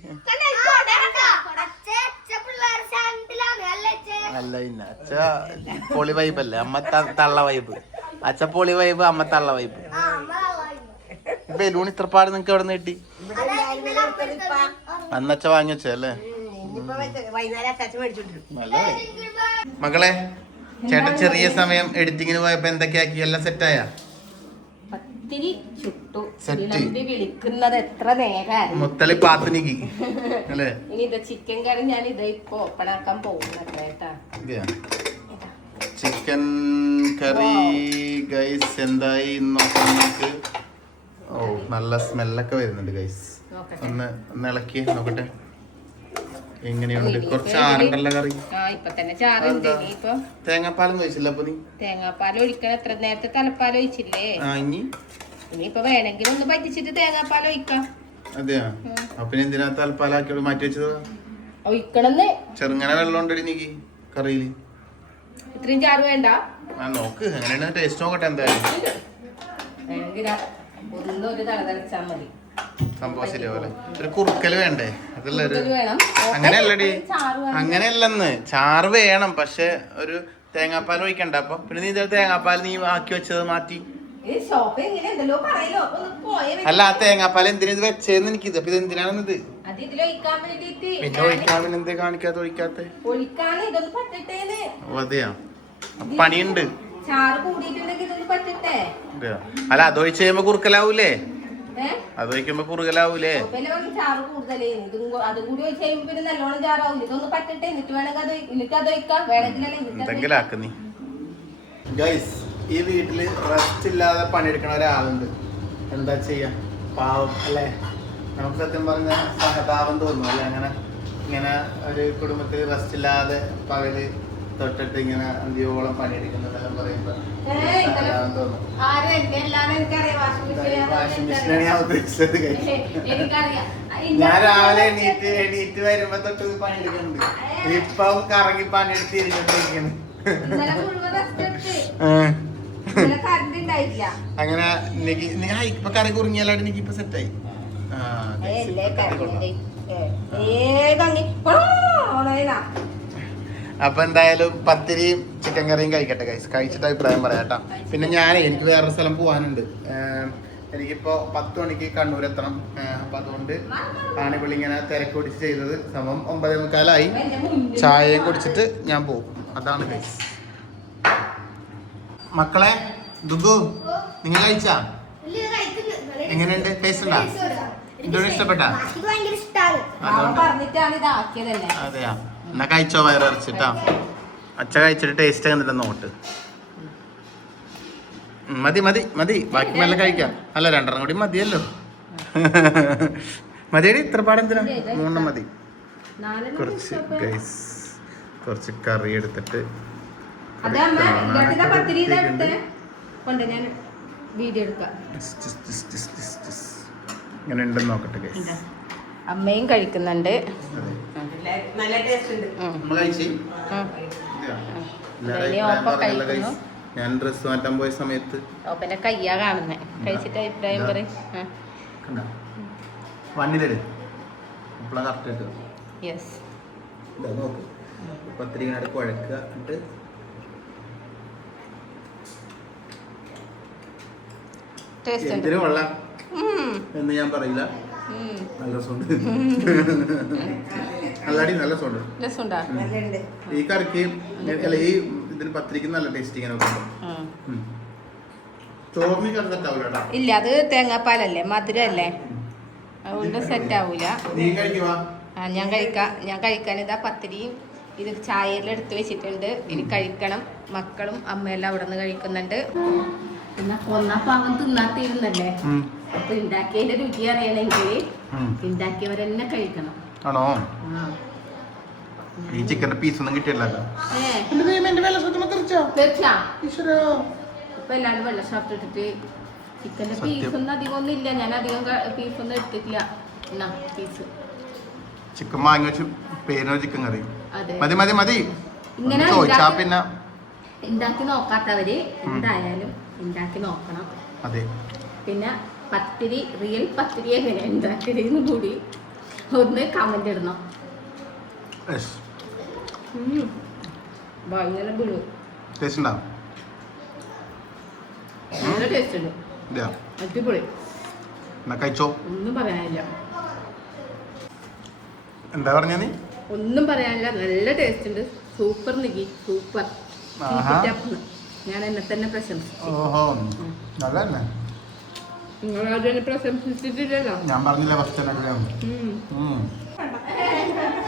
അല്ല ഇന്ന അച്ഛ പൊളി വൈബല്ലേ, അമ്മ തള്ള വൈബ്. അച്ഛ പൊളി വൈബ്, അമ്മ തള്ള വൈബ്. ബലൂൺ ഇത്രപ്പാട് നിങ്ങക്ക് എവിടെ നിന്ന് കിട്ടി? അന്നച്ച വാങ്ങി വെച്ചേ അല്ലേ? മകളെ ചേട്ടൻ ചെറിയ സമയം എഡിറ്റിങ്ങിന് പോയപ്പോ എന്തൊക്കെയാക്കി? എല്ലാം സെറ്റായ? വിളിക്കുന്നത് എത്ര നേരം മുത്തലി പാത്തിനിക്ക് അല്ലേ? ഇനി ഇത് ചിക്കൻ കറി ഞാൻ ഇത് ഇപ്പൊ ഓപ്പൺ ആക്കാൻ പോകുന്നത്. ചിക്കൻ കറി ഗൈസ് എന്തായി നോക്കാം നമുക്ക്. ഓ നല്ല സ്മെല്ലൊക്കെ വരുന്നുണ്ട് ഗൈസ്. ഒന്ന് ഇളക്കി നോക്കട്ടെ എങ്ങനെയുണ്ട്. കുറച്ച് ആറുണ്ടല്ലോ കറി. തേങ്ങാപ്പാലൊന്നും ഒഴിച്ചില്ല അപ്പൊ നീ? തേങ്ങാപ്പാൽ ഒഴിക്കണം. എത്ര നേരത്തെ തലപ്പാൽ ഒഴിച്ചില്ലേ? ഇനിയിപ്പൊ വേണമെങ്കിൽ ഒന്ന് പറ്റിച്ചിട്ട് തേങ്ങാപ്പാൽ ഒഴിക്കാം. അതെയാ? അപ്പൊ എന്തിനാ തലപ്പാലാക്കി മാറ്റി വെച്ചത്? ഒഴിക്കണെന്ന്. ചെറുങ്ങനെ വെള്ളം ഉണ്ടടി നീക്ക് കറിയില്. ഇത്രയും ചാറ് വേണ്ട. നോക്ക് എങ്ങനെയാണ് ടേസ്റ്റ് നോക്കട്ടെ. എന്തായാലും ഒന്നൊരു തല തളിച്ചാ മതി. സംഭവം ശരിയാവല്ലേ? ഒരു കുറുക്കല് വേണ്ടേ? അതല്ല ഒരു അങ്ങനെയല്ലടി, അങ്ങനെയല്ലെന്ന്. ചാറ് വേണം, പക്ഷെ ഒരു തേങ്ങാപ്പാൽ ഒഴിക്കണ്ട. അപ്പൊ പിന്നെ നീ തേങ്ങാപ്പാൽ നീ ആക്കി വെച്ചത് മാറ്റി. അല്ല ആ തേങ്ങാപ്പാൽ എന്തിനാ ഇത് വെച്ചേന്ന് എനിക്കിത്. അപ്പൊ ഇത് എന്തിനാണെന്നത്? പിന്നെ ഒഴിക്കാൻ പിന്നെ എന്തേ കാണിക്കാത്ത ഒഴിക്കാത്ത? അതെയാ? പണിയുണ്ട്. അല്ല അതൊഴിച്ച് കഴിയുമ്പോ കുറുക്കലാവൂലേ? അതൊഴിക്കുമ്പോ കുറുകലാവൂലേ? എന്തെങ്കിലും ആക്ക് നീ. ഗൈസ് ഈ വീട്ടില് റെസ്റ്റ് ഇല്ലാതെ പണിയെടുക്കണ ഒരാളുണ്ട്. എന്താ ചെയ്യാ? പാവം അല്ലേ? നമുക്ക് സത്യം പറഞ്ഞ സഹതാപം തോന്നും അല്ലെ? ഇങ്ങനെ ഒരു കുടുംബത്തിൽ റെസ്റ്റ് ഇല്ലാതെ പകല് തൊട്ടിട്ട് ഇങ്ങനെ അന്ത്യോളം പണിയെടുക്കുന്നതെല്ലാം പറയുമ്പോ തോന്നും. വാഷിംഗ് മെഷീനാണ് ഞാൻ ഉദ്ദേശിച്ചത്. ഞാൻ രാവിലെ എണീറ്റ് വരുമ്പോ തൊട്ട് പണിയെടുക്കുന്നുണ്ട്. ഇപ്പൊ കറങ്ങി പണിയെടുത്ത് ഇരിക്കൊണ്ടിരിക്കുന്നു. അങ്ങനെ ഇപ്പൊ കറി കുറുങ്ങിയാലായിട്ട് എനിക്ക് ഇപ്പൊ സെറ്റായി. അപ്പൊ എന്തായാലും പത്തിരിയും ചിക്കൻ കറിയും കഴിക്കട്ടെ ഗൈസ്. കഴിച്ചിട്ട് അഭിപ്രായം പറയാട്ടോ. പിന്നെ എനിക്ക് വേറൊരു സ്ഥലം പോകാനുണ്ട്. എനിക്കിപ്പോ 10 മണിക്ക് കണ്ണൂർ എത്തണം. അപ്പൊ അതുകൊണ്ട് ആണ് പുള്ളി ഇങ്ങനെ തിരക്ക് പിടിച്ച് ചെയ്തത്. സമയം 9:45 ചായയും കുടിച്ചിട്ട് ഞാൻ പോകും. അതാണ് ഗൈസ്. മക്കളെ ദുബു നിങ്ങൾ കഴിച്ചാ? എങ്ങനെയുണ്ട്? ടേസ്റ്റ് ഉണ്ടാ? എന്തുകൊണ്ട് ഇഷ്ടപ്പെട്ടാ? അതെയാ? എന്നാ കഴിച്ചോ വയറ് അരച്ചിട്ടാ. അച്ഛ കഴിച്ചിട്ട് ടേസ്റ്റ് കണ്ടിട്ട് നോട്ട്. മതി മതി മതി, ബാക്കി മെല്ലെ കഴിക്കാം. അല്ല 2 കൂടി മതിയല്ലോ. മതിയടി, ഇത്ര പാടെന്തിനാ? 3 മതി. കുറച്ച് ഗൈസ് കുറച്ച് കറി എടുത്തിട്ട് ഇങ്ങനെ ഉണ്ടെന്ന് നോക്കട്ടെ ഗൈസ്. അമ്മയും കഴിക്കുന്നുണ്ട്. ഞാൻ ഡ്രസ് മാറ്റാൻ പോയ സമയത്ത് പിന്നെ കയ്യാ കാണുന്നേ. കഴിച്ചിട്ട് അഭിപ്രായം പറയും. പത്തിരിങ്ങനെ കുഴക്കുക. എന്നിട്ട് എന്തിനു കൊള്ളാം എന്ന് ഞാൻ പറയില്ല. നല്ല സൗണ്ട്, നല്ലടി, നല്ല സൗണ്ട്. ഈ കറിക്ക് അല്ല ഈ ഇതിന് പത്തിരിക്ക് നല്ല ടേസ്റ്റ് ഇങ്ങനെ ചോറിന് കറുത്തിട്ടാവൂല. ഇല്ല, അത് തേങ്ങാപ്പാലല്ലേ, മധുരല്ലേ, അതുകൊണ്ട് സെറ്റ് ആവൂല. ഞാൻ കഴിക്കാൻ ഇതാ പത്തിരിയും ഇത് ചായയെല്ലാം എടുത്ത് വെച്ചിട്ടുണ്ട്. ഇനി കഴിക്കണം. മക്കളും അമ്മയെല്ലാം അവിടെ നിന്ന് കഴിക്കുന്നുണ്ട്. പിന്നെ കൊന്നപ്പാങ്ങ് തിന്നാത്തിരുന്നല്ലേ, അപ്പൊ ഉണ്ടാക്കിയതിന്റെ രുചി അറിയണമെങ്കിൽ ഉണ്ടാക്കിയവരെന്നെ കഴിക്കണം. ആണോ? ഈ ചിക്കന്റെ പീസ് ഒന്നും കിട്ടിയല്ലോ. ഇപ്പൊ എല്ലാരും വെള്ള ഷർട്ട് ഇട്ടിട്ട് ചിക്കന്റെ പീസൊന്നും അധികം ഒന്നും ഇല്ല. ഞാൻ അധികം പീസൊന്നും എടുത്തിട്ടില്ല. പീസ് ചിക്കൻ വാങ്ങി വെച്ച് പേരിനോ ചിക്കൻ കറി മതി മതി മതി. ഇങ്ങനെ ചോദിച്ചാ പിന്നെ ഉണ്ടാക്കി നോക്കാത്തവര് എന്തായാലും ഉണ്ടാക്കി നോക്കണം. അതെ. പിന്നെ പത്തിരി, റിയൽ പത്തിരി എങ്ങനെ ഉണ്ടാക്കിയതെന്ന് കൂടി ഒന്ന് കമന്റ് ഇടണം. ഭയങ്കര ടേസ്റ്റ് ഉണ്ടാവും. നല്ല ടേസ്റ്റ് ഉണ്ട്. അടിപൊളി. കഴിച്ചോ? ഒന്നും പറയാനില്ല. എന്താ പറഞ്ഞ നീ? ഒന്നും പറയാനില്ല. നല്ല ടേസ്റ്റ് ഉണ്ട്. Super Niki, super. ഞാൻ എന്നെ തന്നെ പ്രശംസിച്ചു. പ്രശംസിച്ചിട്ടില്ലല്ലോ. ഞാൻ പറഞ്ഞില്ല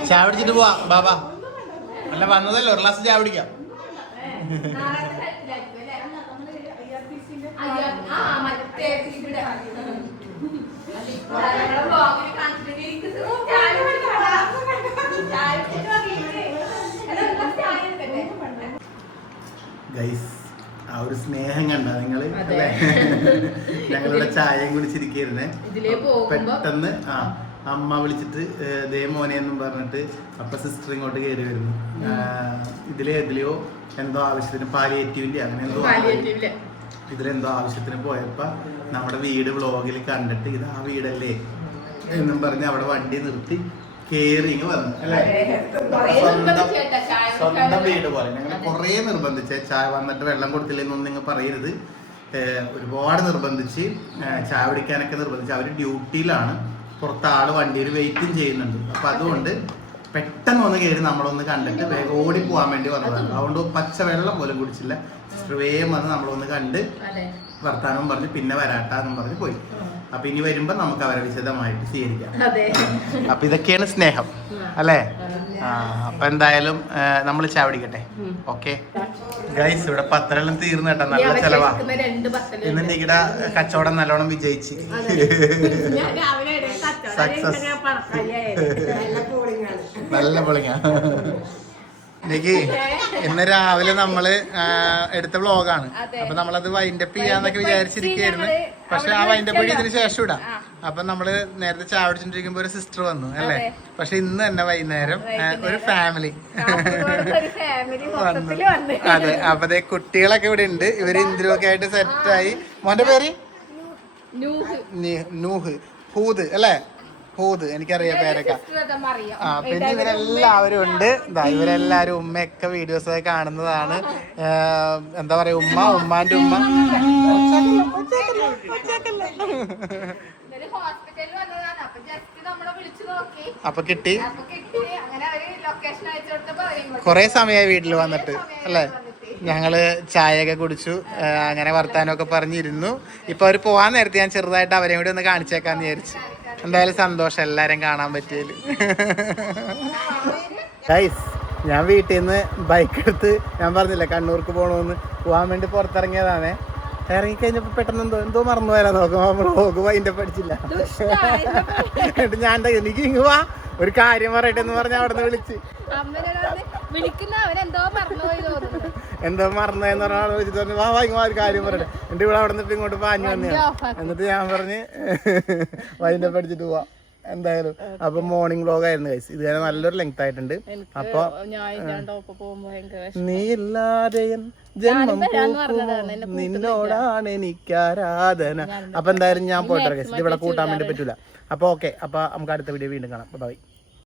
ചായ പിടിച്ചിട്ട് പോവാ ബാബാ. അല്ല വന്നതല്ലോ, ഒരു ഗ്ലാസ് ചായ പിടിക്കാം. നാളത്തെ കഴുത്തിലായിരിക്കും അല്ലേ? ആ മറ്റേ ഇവിടെ ബ്ലോഗിൽ കാണിച്ചിട്ട് ഗൈസ് ആ ഒരു സ്നേഹം കണ്ട നിങ്ങള് അല്ലേ? ഞങ്ങളിവിടെ ചായയും കുടിച്ചിരിക്കുന്നേ. പെട്ടെന്ന് അമ്മ വിളിച്ചിട്ട് ദേ മോനെ എന്നും പറഞ്ഞിട്ട് അപ്പൊ സിസ്റ്റർ ഇങ്ങോട്ട് കയറി വരുന്നു. ഇതിലെതിലെയോ എന്തോ ആവശ്യത്തിന് പാലിയേറ്റീവിന്റെ അങ്ങനെ എന്തോ ഇതിലെന്തോ ആവശ്യത്തിന് പോയപ്പോ നമ്മുടെ വീട് വ്ളോഗിൽ കണ്ടിട്ട് ഇത് ആ വീടല്ലേ എന്നും പറഞ്ഞ് അവിടെ വണ്ടി നിർത്തി കേറിങ് വന്നു അല്ലേ? സ്വന്തം വീട് പോലെ ഞങ്ങൾ കുറെ നിർബന്ധിച്ച് ചായ വന്നിട്ട് വെള്ളം കൊടുത്തില്ലെന്നൊന്നും നിങ്ങൾ പറയരുത്. ഒരുപാട് നിർബന്ധിച്ച് ചായ കുടിക്കാനൊക്കെ നിർബന്ധിച്ച്. അവര് ഡ്യൂട്ടിയിലാണ്, പുറത്ത് ആള് വണ്ടിയിൽ വെയിറ്റും ചെയ്യുന്നുണ്ട്. അപ്പൊ അതുകൊണ്ട് പെട്ടെന്ന് ഒന്ന് കയറി നമ്മളൊന്ന് കണ്ടിട്ട് വേഗം ഓടി പോകാൻ വേണ്ടി വന്നതാണ്. അതുകൊണ്ട് പച്ച വെള്ളം പോലും കുടിച്ചില്ല. സിസ്റ്റർ വേഗം വന്ന് നമ്മളൊന്ന് കണ്ട് വർത്താനം പറഞ്ഞ് പിന്നെ വരാട്ടാന്നും പറഞ്ഞ് പോയി. അപ്പൊ ഇനി വരുമ്പോ നമുക്ക് അവരെ വിശദമായിട്ട് സ്വീകരിക്കാം. അപ്പൊ ഇതൊക്കെയാണ് സ്നേഹം അല്ലേ? അപ്പൊ എന്തായാലും നമ്മൾ ചായ പിടിക്കട്ടെ. ഓക്കെ ഗൈസ്, ഇവിടെ പത്തെല്ലാം തീർന്നു കേട്ടോ. നല്ല ചെലവാ. ഇന്ന് നിങ്ങളുടെ കച്ചവടം നല്ലോണം വിജയിച്ച് സക്സസ്. നല്ല പൊളിങ്ങാ. എനിക്ക് ഇന്ന് രാവിലെ നമ്മള് എടുത്ത വ്ളോഗാണ്. അപ്പൊ നമ്മളത് വൈൻഡപ്പ് ചെയ്യാന്നൊക്കെ വിചാരിച്ചിരിക്കുകയായിരുന്നു. പക്ഷെ ആ വൈൻഡപ്പ് വഴി ഇതിന് ശേഷം ഇടാം. അപ്പൊ നമ്മള് നേരത്തെ ചായ കുടിച്ചോണ്ടിരിക്കുമ്പോ ഒരു സിസ്റ്റർ വന്നു അല്ലേ? പക്ഷെ ഇന്ന് തന്നെ വൈകുന്നേരം ഒരു ഫാമിലി വന്നു. അതെ, അപ്പൊ കുട്ടികളൊക്കെ ഇവിടെ ഉണ്ട്. ഇവര് ഇന്ദിരൊക്കെ ആയിട്ട് സെറ്റായി. മോന്റെ പേര് നൂഹ്, ഹൂദ് അല്ലേ? ഹൂദ്, എനിക്കറിയാം പേരൊക്കെ. പിന്നെ ഇവരെല്ലാവരും ഉണ്ട്. ഇവരെല്ലാരും ഉമ്മയൊക്കെ വീഡിയോസ് ഒക്കെ കാണുന്നതാണ്. എന്താ പറയാ, ഉമ്മാന്റെ ഉമ്മ. അപ്പൊ കിട്ടി. കൊറേ സമയമായി വീട്ടിൽ വന്നിട്ട് അല്ലേ? ഞങ്ങള് ചായയൊക്കെ കുടിച്ചു, അങ്ങനെ വർത്താനമൊക്കെ പറഞ്ഞിരുന്നു. ഇപ്പൊ അവര് പോവാൻ നേരത്തെ ഞാൻ ചെറുതായിട്ട് അവരെയും കൂടി ഒന്ന് കാണിച്ചേക്കാന്ന് വിചാരിച്ചു. എന്തായാലും സന്തോഷം എല്ലാരും കാണാൻ പറ്റിയതില്. ഗൈസ്, ഞാൻ വീട്ടിൽ നിന്ന് ബൈക്ക് എടുത്ത്, ഞാൻ പറഞ്ഞില്ല കണ്ണൂർക്ക് പോകണമെന്ന്, പോകാൻ വേണ്ടി പുറത്തിറങ്ങിയതാണേ. ഇറങ്ങിക്കഴിഞ്ഞപ്പോ പെട്ടെന്ന് എന്തോ മറന്നു വരാൻ നോക്കുമ്പോ അതിന്റെ പഠിച്ചില്ല. എന്നിട്ട് ഞാൻ എനിക്ക് ഇങ്ങ് വാ, ഒരു കാര്യം പറയട്ടെ എന്ന് പറഞ്ഞ അവിടെ നിന്ന് വിളിച്ച് എന്തോ മറന്നെന്ന് പറഞ്ഞ വിളിച്ചിട്ട് പറഞ്ഞു വാ വാ ഒരു കാര്യം പറയട്ടെ. എന്നിട്ട് ഇവിടെ അവിടെ നിന്നിട്ട് ഇങ്ങോട്ട് പാഞ്ഞു വന്നു. എന്നിട്ട് ഞാൻ പറഞ്ഞ് വൈകിട്ട് പഠിച്ചിട്ട് പോവാ എന്തായാലും. അപ്പൊ മോർണിംഗ് വ്ലോഗ് ആയിരുന്നു ഗൈസ്. ഇതുവരെ നല്ലൊരു ലെങ്ത് ആയിട്ടുണ്ട്. അപ്പൊ നീ ഇല്ലാതെ ജന്മം നിന്നോടാണ് എനിക്ക് ആരാധന. അപ്പൊ എന്തായാലും ഞാൻ പോയിട്ട് ഗൈസ്, ഇത് ഇവിടെ കൂട്ടാൻ വേണ്ടി പറ്റൂല. അപ്പൊ ഓക്കെ, അപ്പൊ നമുക്ക് അടുത്ത വീഡിയോ വീണ്ടും കാണാം. ബൈ.